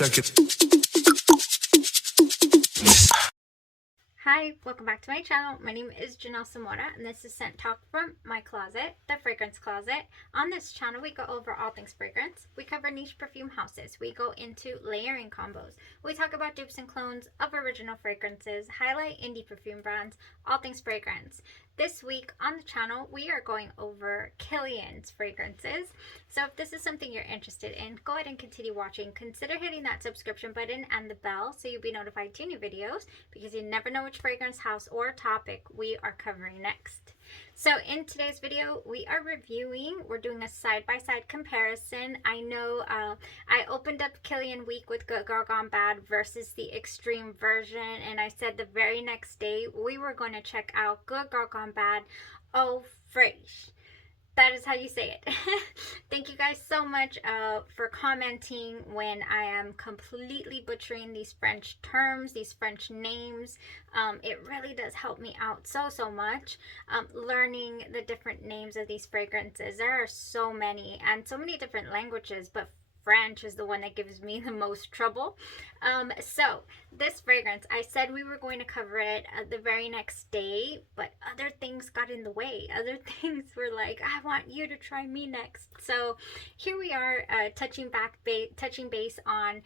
check it. Hi, welcome back to my channel. My name is Janelle Zamora, and this is Scent Talk from my closet, the fragrance closet. On this channel, we go over all things fragrance. We cover niche perfume houses. We go into layering combos. We talk about dupes and clones of original fragrances, highlight indie perfume brands, all things fragrance. This week on the channel, we are going over KILIAN's fragrances. So if this is something you're interested in, go ahead and continue watching. Consider hitting that subscription button and the bell so you'll be notified to new videos, because you never know which fragrance house or topic we are covering next. So in today's video, we're doing a side-by-side comparison. I know I opened up KILIAN week with Good Girl Gone Bad versus the extreme version, and I said the very next day we were going to check out Good Girl Gone Bad Eau Fraiche. That is how you say it. Thank you guys so much for commenting when I am completely butchering these French terms, these French names. It really does help me out so much, learning the different names of these fragrances. There are so many and so many different languages, but French is the one that gives me the most trouble. So this fragrance, I said we were going to cover it the very next day, but other things got in the way. Other things were like, I want you to try me next. So here we are, touching base on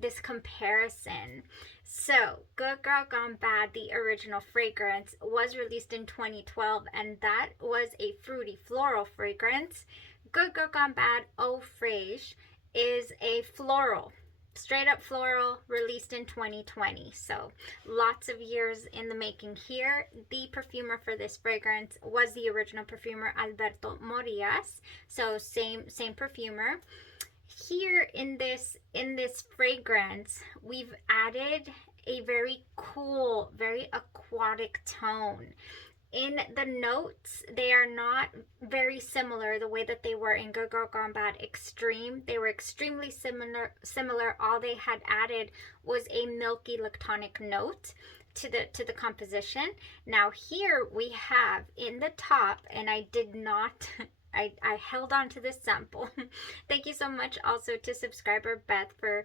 this comparison. So Good Girl Gone Bad, the original fragrance, was released in 2012, and that was a fruity floral fragrance. Good Girl Gone Bad Eau Fraiche is a floral, straight up floral, released in 2020. So lots of years in the making here. The perfumer for this fragrance was the original perfumer Alberto Morillas. So same perfumer. Here in this fragrance, we've added a very cool, very aquatic tone. In the notes, they are not very similar the way that they were in Good Girl Gone Bad Extreme. They were extremely similar. All they had added was a milky lactonic note to the composition. Now here we have in the top, and I did not I held on to this sample. Thank you so much also to subscriber Beth for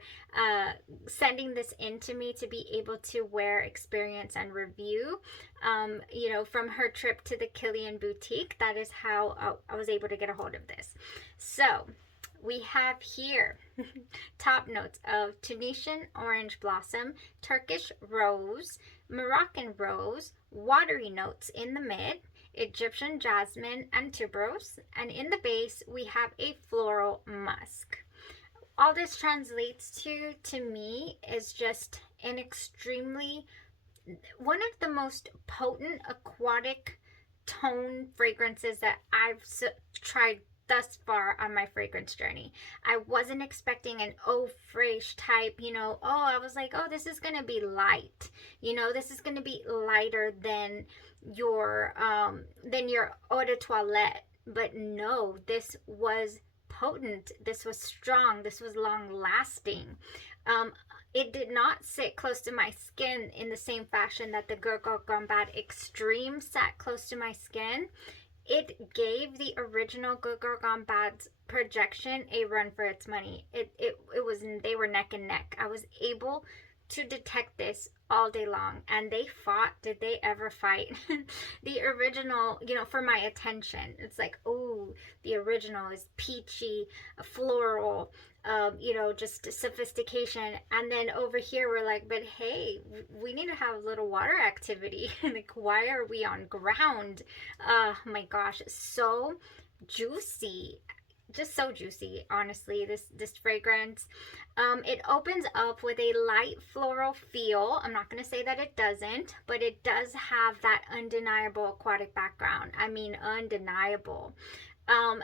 sending this in to me to be able to wear, experience, and review. You know, from her trip to the KILIAN boutique, that is how I was able to get a hold of this. So we have here top notes of Tunisian orange blossom, Turkish rose, Moroccan rose, watery notes in the mid, Egyptian jasmine and tuberose, and in the base we have a floral musk. All this translates to me is just an extremely, one of the most potent aquatic tone fragrances that I've tried thus far on my fragrance journey. I wasn't expecting an eau fraiche type, you know, I was like, oh, this is going to be light. You know, this is going to be lighter than your eau de toilette. But no, this was potent. This was strong. This was long lasting. It did not sit close to my skin in the same fashion that the Good Girl Gone Bad Extreme sat close to my skin. It gave the original Good Girl Gone Bad's projection a run for its money. They were neck and neck. I was able to detect this all day long, and they fought. Did they ever fight? The original, you know, for my attention, it's like, oh, the original is peachy, floral, you know, just sophistication. And then over here we're like, but hey, we need to have a little water activity. Like, why are we on ground? Oh my gosh, so juicy. Just so juicy, honestly, this fragrance. It opens up with a light floral feel. I'm not going to say that it doesn't, but it does have that undeniable aquatic background. I mean, undeniable.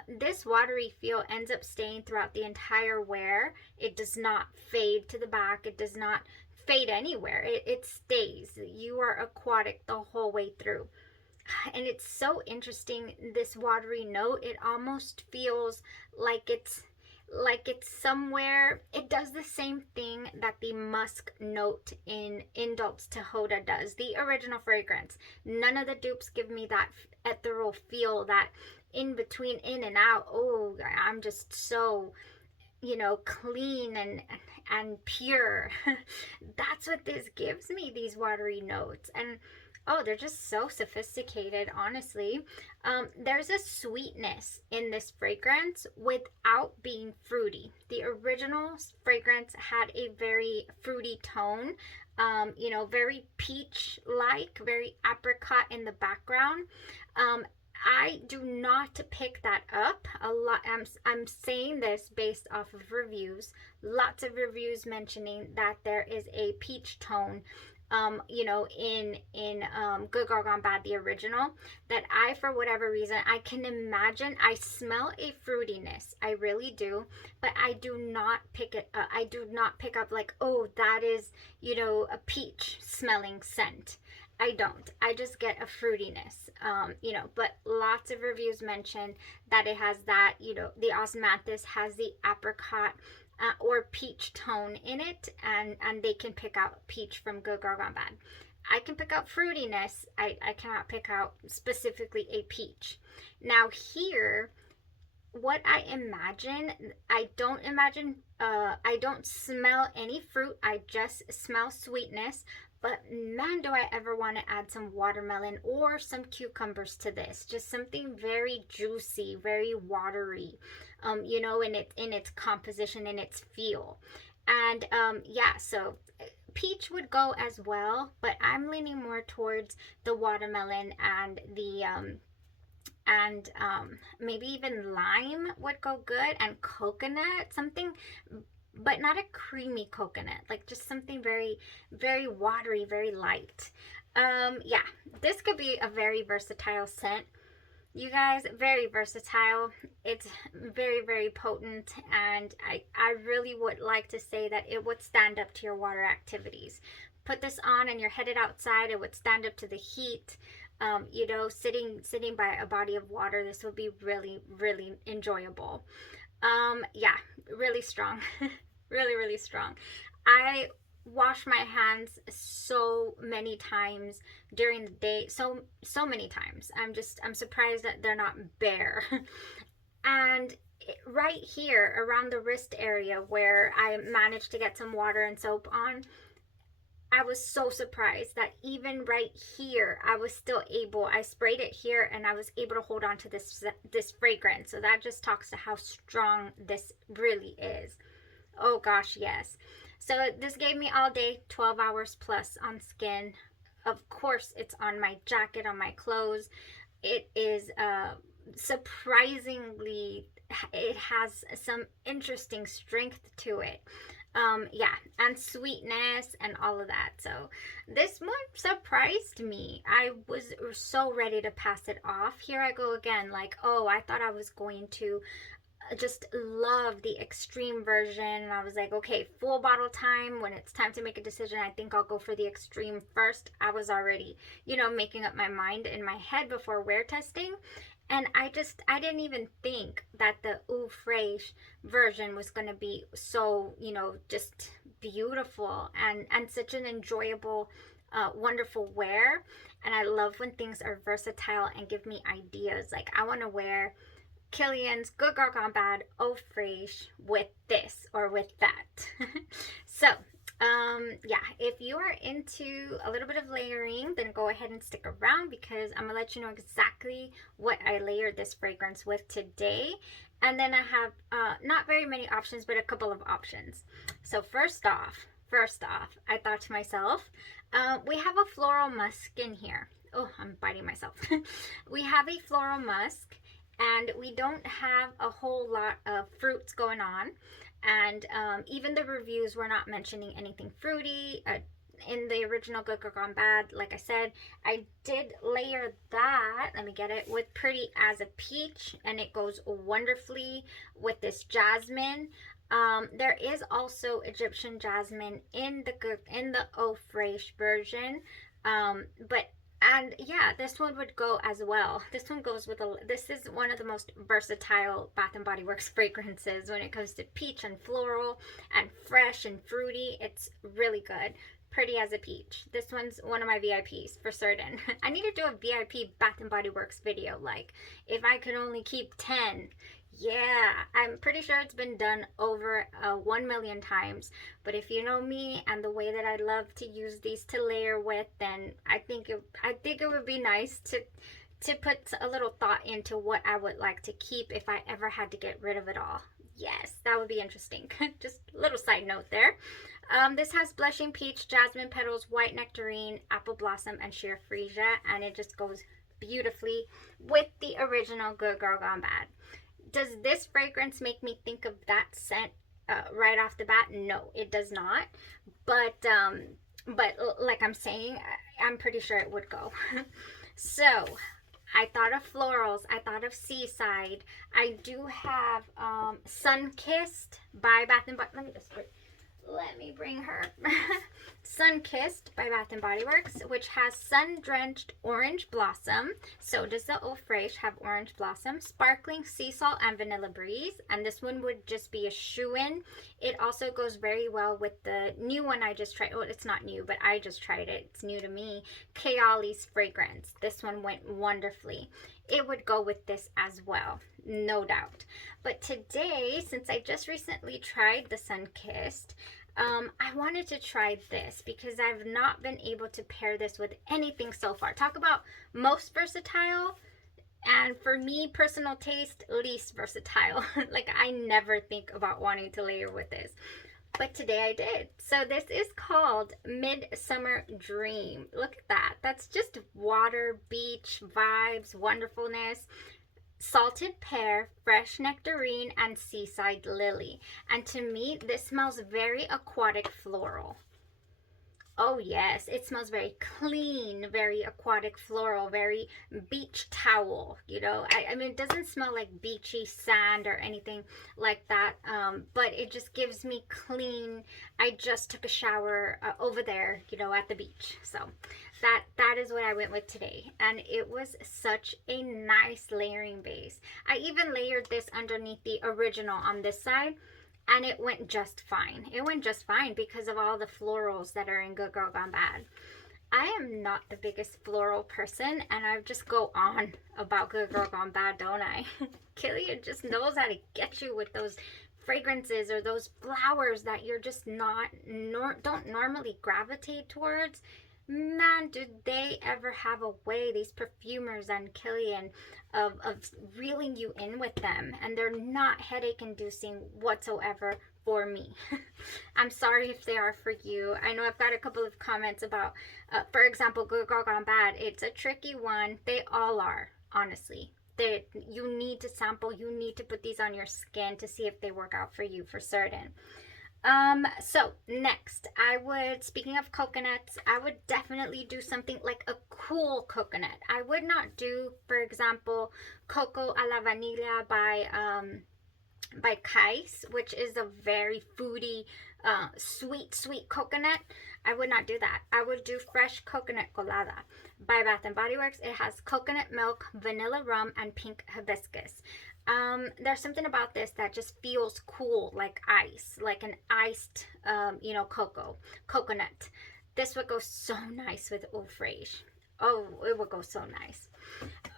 This watery feel ends up staying throughout the entire wear. It does not fade to the back. It does not fade anywhere. It stays. You are aquatic the whole way through. And it's so interesting, this watery note. It almost feels like it's somewhere. It does the same thing that the musk note in Dulce Tejoda does, the original fragrance. None of the dupes give me that ethereal feel, that in between, in and out. Oh, I'm just so you know, clean and pure. That's what this gives me, these watery notes. And oh, they're just so sophisticated, honestly. There's a sweetness in this fragrance without being fruity. The original fragrance had a very fruity tone, you know, very peach like, very apricot in the background. I do not pick that up a lot. I'm saying this based off of reviews. Lots of reviews mentioning that there is a peach tone, you know, in Good Girl Gone Bad, the original, that I, for whatever reason, I can imagine. I smell a fruitiness, I really do, but I do not pick it up. I do not pick up like, oh, that is, you know, a peach smelling scent. I don't. I just get a fruitiness, you know, but lots of reviews mention that it has that, you know, the osmanthus has the apricot or peach tone in it, and they can pick out peach from Good Girl Gone Bad. I can pick out fruitiness. I cannot pick out specifically a peach. Now here, what I imagine, I don't imagine, I don't smell any fruit. I just smell sweetness. But man, do I ever want to add some watermelon or some cucumbers to this. Just something very juicy, very watery, you know, in its composition, in its feel. And yeah, so peach would go as well, but I'm leaning more towards the watermelon and the maybe even lime would go good, and coconut, something, but not a creamy coconut, like just something very, very watery, very light. Yeah, this could be a very versatile scent, you guys. Very versatile. It's very, very potent, and I really would like to say that it would stand up to your water activities. Put this on and you're headed outside, it would stand up to the heat. You know, sitting by a body of water, this would be really, really enjoyable. Yeah, really strong. Really, really strong. I wash my hands so many times during the day, so many times. I'm surprised that they're not bare. And right here around the wrist area where I managed to get some water and soap on, I was so surprised that even right here, I was still able, I sprayed it here and I was able to hold on to this fragrance. So that just talks to how strong this really is. Oh gosh, yes. So this gave me all day, 12 hours plus on skin. Of course, it's on my jacket, on my clothes. It is surprisingly, it has some interesting strength to it. Yeah, and sweetness and all of that. So this one surprised me. I was so ready to pass it off. Here I go again, like, oh, I thought I was going to just love the extreme version, and I was like, okay, full bottle time. When it's time to make a decision, I think I'll go for the extreme first. I was already, you know, making up my mind in my head before wear testing, and I didn't even think that the EAU FRAICHE version was going to be so, you know, just beautiful and such an enjoyable, wonderful wear. And I love when things are versatile and give me ideas. Like, I want to wear KILIAN's Good Girl Gone Bad EAU FRAICHE with this or with that. So yeah, if you are into a little bit of layering, then go ahead and stick around, because I'm gonna let you know exactly what I layered this fragrance with today. And then I have not very many options, but a couple of options. So first off, I thought to myself, we have a floral musk in here. Oh, I'm biting myself. We have a floral musk, and we don't have a whole lot of fruits going on. And even the reviews were not mentioning anything fruity. In the original Good Girl Gone Bad, like I said, I did layer that, let me get it, with Pretty as a Peach, and it goes wonderfully with this jasmine. There is also Egyptian jasmine in the EAU FRAICHE version, and yeah, this one would go as well. This one goes with this is one of the most versatile Bath and Body Works fragrances when it comes to peach and floral and fresh and fruity. It's really good. Pretty as a Peach. This one's one of my VIPs for certain. I need to do a VIP Bath and Body Works video. Like, if I could only keep 10. Yeah, I'm pretty sure it's been done over 1 million times. But if you know me and the way that I love to use these to layer with, then I think it would be nice to put a little thought into what I would like to keep if I ever had to get rid of it all. Yes, that would be interesting. Just a little side note there. This has blushing peach, jasmine petals, white nectarine, apple blossom, and sheer freesia, and it just goes beautifully with the original Good Girl Gone Bad. Does this fragrance make me think of that scent right off the bat? No, it does not. But like I'm saying, I'm pretty sure it would go. So I thought of florals. I thought of seaside. I do have Sun Kissed by Bath and Body. Let me bring her. Sun Kissed by Bath and Body Works, which has sun-drenched orange blossom. So does the Eau Fraiche have orange blossom, sparkling sea salt, and vanilla breeze. And this one would just be a shoo-in. It also goes very well with the new one I just tried. Oh, it's not new, but I just tried it. It's new to me. KILIAN's fragrance. This one went wonderfully. It would go with this as well, no doubt. But today, since I just recently tried the Sun Kissed, I wanted to try this because I've not been able to pair this with anything so far. Talk about most versatile, and for me, personal taste, least versatile. Like, I never think about wanting to layer with this. But today I did. So this is called Midsummer Dream. Look at that. That's just water, beach, vibes, wonderfulness. Salted pear, fresh nectarine, and seaside lily. And to me, this smells very aquatic floral. Oh yes, it smells very clean, very aquatic floral, very beach towel, you know. I mean, it doesn't smell like beachy sand or anything like that, but it just gives me clean, I just took a shower over there, you know, at the beach. So that is what I went with today, and it was such a nice layering base. I even layered this underneath the original on this side, and it went just fine. It went just fine because of all the florals that are in Good Girl Gone Bad. I am not the biggest floral person, and I just go on about Good Girl Gone Bad, don't I? Kilian just knows how to get you with those fragrances or those flowers that you're just don't normally gravitate towards. Man, do they ever have a way, these perfumers and Kilian, of reeling you in with them, and they're not headache inducing whatsoever for me. I'm sorry if they are for you. I know I've got a couple of comments about, for example, Good Girl Gone Bad. It's a tricky one. They all are, honestly. You need to sample, you need to put these on your skin to see if they work out for you for certain. So next, speaking of coconuts, I would definitely do something like a cool coconut. I would not do, for example, Coco a la Vanilla by Kais, which is a very foodie, sweet coconut. I would not do that. I would do Fresh Coconut Colada by Bath and Body Works. It has coconut milk, vanilla rum, and pink hibiscus. There's something about this that just feels cool, like ice, like an iced, you know, coconut. This would go so nice with Eau Fraiche. Oh, it would go so nice.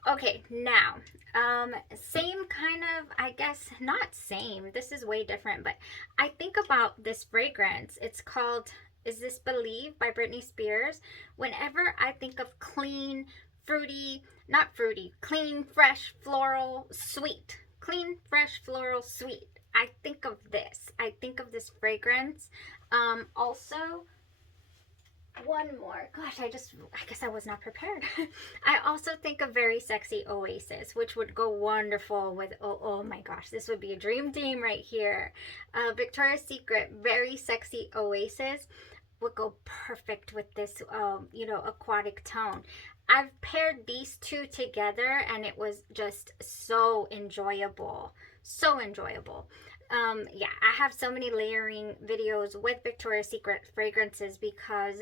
Okay, now, same kind of, I guess, not same. This is way different, but I think about this fragrance. It's called, is this Believe by Britney Spears? Whenever I think of clean, fruity, not fruity, clean, fresh, floral, sweet. Clean, fresh, floral, sweet. I think of this. I think of this fragrance. Also, one more. Gosh, I guess I was not prepared. I also think of Very Sexy Oasis, which would go wonderful with, oh my gosh, this would be a dream team right here. Victoria's Secret Very Sexy Oasis would go perfect with this, you know, aquatic tone. I've paired these two together, and it was just so enjoyable. So enjoyable. Yeah, I have so many layering videos with Victoria's Secret fragrances because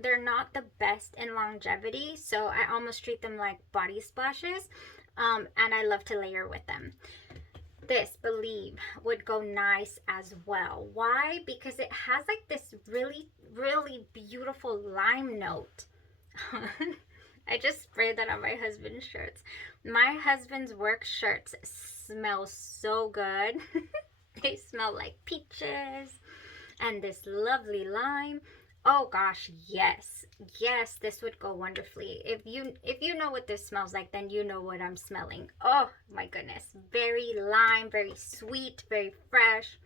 they're not the best in longevity. So I almost treat them like body splashes. And I love to layer with them. This Believe would go nice as well. Why? Because it has like this really, really beautiful lime note. I just sprayed that on my husband's shirts. My husband's work shirts smell so good. They smell like peaches and this lovely lime. Oh gosh, yes. Yes, this would go wonderfully. If you know what this smells like, then you know what I'm smelling. Oh my goodness. Very lime, very sweet, very fresh.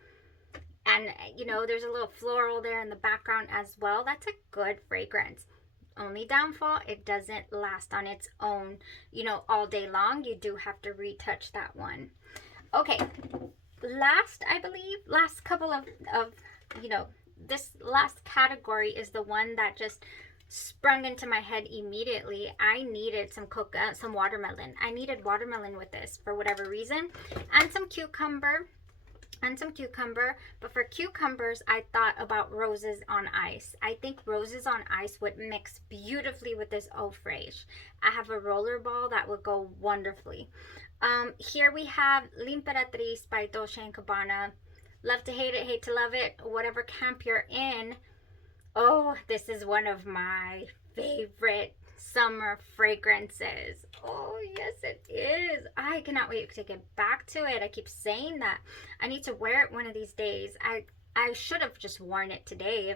And you know, there's a little floral there in the background as well. That's a good fragrance. Only downfall, it doesn't last on its own, you know, all day long. You do have to retouch that one. Okay, I believe, last couple of you know, this last category is the one that just sprung into my head immediately. I needed some watermelon. I needed watermelon with this for whatever reason, and some cucumber. But for cucumbers, I thought about roses on ice. I think roses on ice would mix beautifully with this Eau Fraiche. I have a roller ball that would go wonderfully. Here we have L'Imperatrice by Dolce & Gabbana. Love to hate it, hate to love it, whatever camp you're in. Oh, this is one of my favorite summer fragrances. Oh yes, it is. I cannot wait to get back to it. I keep saying that I need to wear it one of these days. I should have just worn it today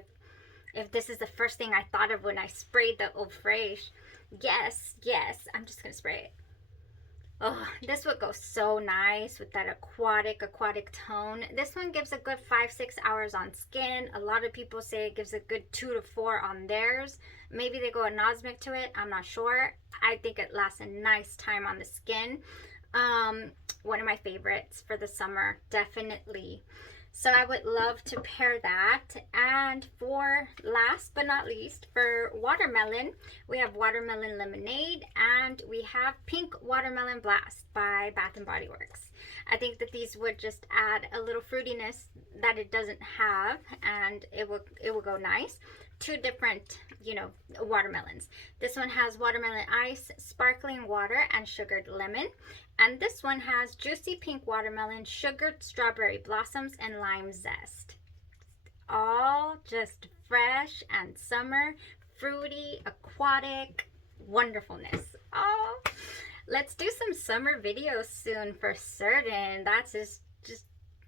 if this is the first thing I thought of when I sprayed the Eau Fraiche. Yes, I'm just gonna spray it. Oh, this would go so nice with that aquatic tone. This one gives a good 5-6 hours on skin. A lot of people say it gives a good 2 to 4 on theirs. Maybe they go anosmic to it. I'm not sure. I think it lasts a nice time on the skin. One of my favorites for the summer, definitely. So I would love to pair that. And for last but not least, for watermelon, we have Watermelon Lemonade and we have Pink Watermelon Blast by Bath & Body Works. I think that these would just add a little fruitiness that it doesn't have, and it will go nice. Two different, you know, watermelons. This one has watermelon ice, sparkling water, and sugared lemon. And this one has juicy pink watermelon, sugared strawberry blossoms, and lime zest. All just fresh and summer, fruity, aquatic wonderfulness. Oh, let's do some summer videos soon for certain. That's just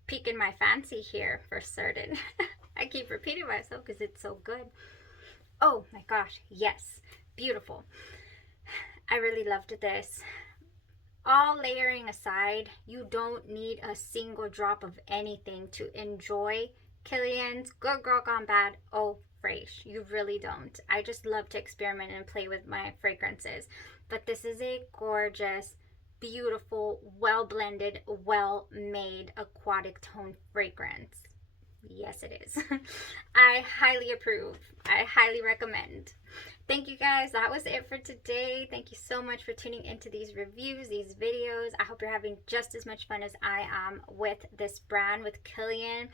piquing my fancy here for certain. I keep repeating myself because it's so good. Oh my gosh, yes, beautiful. I really loved this. All layering aside, you don't need a single drop of anything to enjoy Kilian's Good Girl Gone Bad Eau Fraiche. You really don't. I just love to experiment and play with my fragrances. But this is a gorgeous, beautiful, well-blended, well-made aquatic tone fragrance. Yes, it is. I highly approve. I highly recommend. Thank you guys. That was it for today. Thank you so much for tuning into these reviews, these videos. I hope you're having just as much fun as I am with this brand, with Kilian.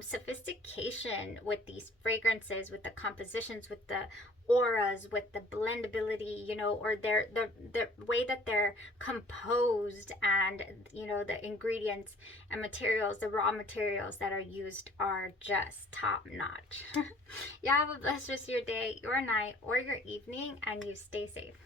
Sophistication with these fragrances, with the compositions, with the auras, with the blendability, you know, or the way that they're composed, and you know, the ingredients and materials, the raw materials that are used are just top notch. Yeah, have a blessed rest of your day, your night, or your evening, and you stay safe.